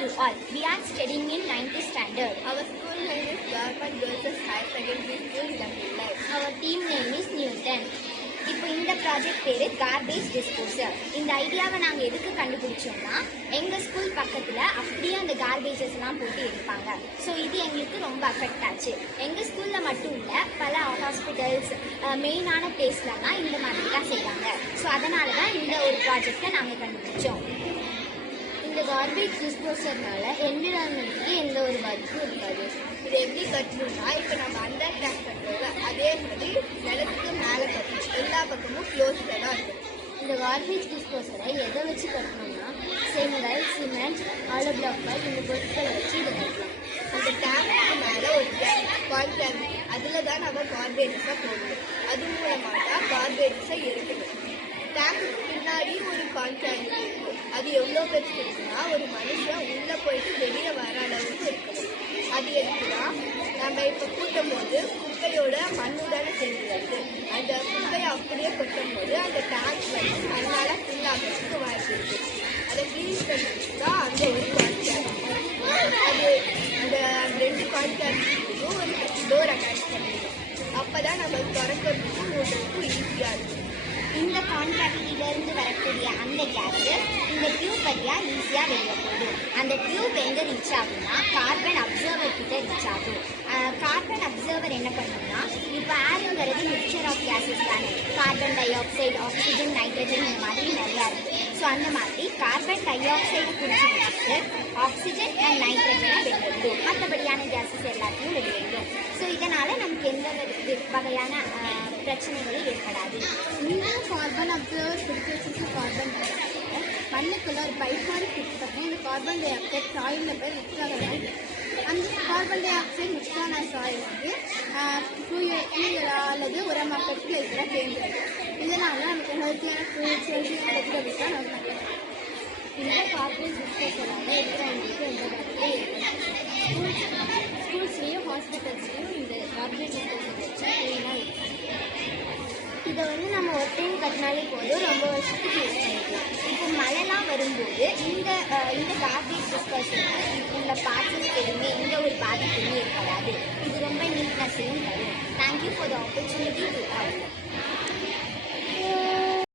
to all. We are studying in 9th standard. Our school name is Government Girls Higher Secondary School, Gandhilai. Our team name is Newton. இப்போ இந்த project பேரு garbage disposal. இந்த ஐடியாவை நாங்கள் எதுக்கு கண்டுபிடிச்சோம்னா எங்கள் school பக்கத்தில் அப்படியே அந்த கார்பேஜஸ் எல்லாம் போட்டு எடுப்பாங்க. ஸோ இது எங்களுக்கு ரொம்ப அஃபெக்ட் ஆச்சு. எங்கள் ஸ்கூலில் மட்டும் இல்லை, பல ஹாஸ்பிட்டல்ஸ் மெயினான பிளேஸ்லலாம் இந்த மாதிரி தான் செய்வாங்க. ஸோ அதனால தான் இந்த ஒரு ப்ராஜெக்டை நாங்கள் கண்டுபிடிச்சோம். இந்த கார்பேஜ் டிஸ்போசல்னால என்விரான்மெண்ட்டுக்கு எந்த ஒரு பாதிப்பும் இருக்காது. இது எப்படி கட்டணும்னா, இப்போ நம்ம அண்டர் கிராஸ் கட்டுறோம்ல, அதே மாதிரி நிலத்துக்கு மேலே கட்டணும். எல்லா பக்கமும் க்ளோஸ்டாக தான் இருக்கும். இந்த கார்பேஜ் டிஸ்போசலை எதை வச்சு கட்டணும்னா செங்கல், சிமெண்ட், ஆலோ பிளாக் பால் இந்த பொருட்களை வச்சு இதை கட்டலாம். அந்த டேங்க்கு மேலே ஒரு கான்கிரீட், அதில் தான் நம்ம கார்பேஜஸை போடணும். அது மூலமாக தான் கார்பேஜஸை எடுக்கணும். டேங்குக்கு பின்னாடி ஒரு கான்கிரீட் இருக்கும். அது எவ்வளோ பெருசு இருக்குன்னா, ஒரு மனுஷன் உள்ளே போயிட்டு வெளியே வர அளவுக்கு இருக்கணும். அது எதுக்குன்னா, நம்ம இப்போ கூட்டும் போது குப்பையோட மண்ணுடனே சேர்ந்து வருது. அந்த குப்பையை அப்படியே கொட்டும் போது அந்த டேங்க் வந்து மண்ணால் ஃபுல்லாகிறதுக்கு வாய்ப்பு இருக்குது. அதை க்ளீன் பண்ணுறதுக்கு தான் அந்த ஒரு கான்கிரீட். அது அந்த 2 கான்கிரீட்லையும் ஒரு டோர் அட்டாச் பண்ணிடணும். அப்போ தான் நம்ம திறக்கிறதுக்கும் மூடுறதுக்கும் ஈஸியாக இருக்கும். இந்த கான்ட்ராக்டிலிருந்து வரக்கூடிய அந்த கேஸ் இந்த டியூப் வழியாக ஈஸியாக வெளியே போகும். அந்த டியூப் எங்கே ரீச் ஆகும்னா கார்பன் அப்சர்வர் கிட்ட ரீச் ஆகும். கார்பன் அப்சர்வர் என்ன பண்ணும்னா, இப்போ ஏருங்கிறது மிக்சர் ஆஃப் கேஸஸ் தானே. Carbon di oxide, oxygen, nitrogen இந்த மாதிரி நிறையா இருக்குது. ஸோ அந்த மாதிரி கார்பன் டை ஆக்சைடு குடிச்சு வச்சுட்டு ஆக்சிஜன் அண்ட் நைட்ரஜனை வெளியிடும். மற்றபடியான கேஸஸ் எல்லாத்தையும் வெளியிடும். ஸோ இதனால் நமக்கு எந்த வகையான பிரச்சனைகளும் ஏற்படாது. இன்னும் கார்பன் அப்சர்வர் பிடிச்சி வச்சுட்டு கார்பன் டை ஆக்சைடு மண்ணுக்குள்ள ஒரு பைப் மாதிரி ஃபிக்ஸ் பண்ணி இந்த கார்பன் டை ஆக்சைடு சாயிலில் போய் மிக்ஸ் ஆகிற மாதிரி அந்த கார்பன் டை ஆக்சைடு மிக்ஸ் ஆன சாயிலுக்கு ஃப்ளூயிடா அல்லது உரமாக ஃபெர்டிலைசராக சேர்ந்துருக்கு. இதனால் நமக்கு ஹெல்த்தியான ஃப்ரூட்ஸ், ஹெல்த்தியான வெஜிடபிள்ஸ்லாம் நமக்கு நல்லது. இந்த கார்பரேட் டிஸ்போசலால் இருக்கிறவங்களுக்கு எந்த மாதிரி ஸ்கூல்ஸ்லேயும் ஹாஸ்பிட்டல்ஸ்லேயும் இந்த கார்பரேட் டிஸ்போசல் வச்சு க்ளீனாக இருக்கும். இதை நம்ம ஒரு டைம் கட்டினாலே போதும், ரொம்ப வருஷத்துக்கு யூஸ் பண்ணிக்கலாம். இப்போ மழைலாம் வரும்போது இந்த கார்பரேட் டிஸ்போசலுக்கு உள்ள பார்ட்ஸஸ் எதுவுமே எந்த ஒரு பாதிப்புமே ஏற்படாது. இது ரொம்ப நீட்னஸையும் தரும். Thank you for the opportunity.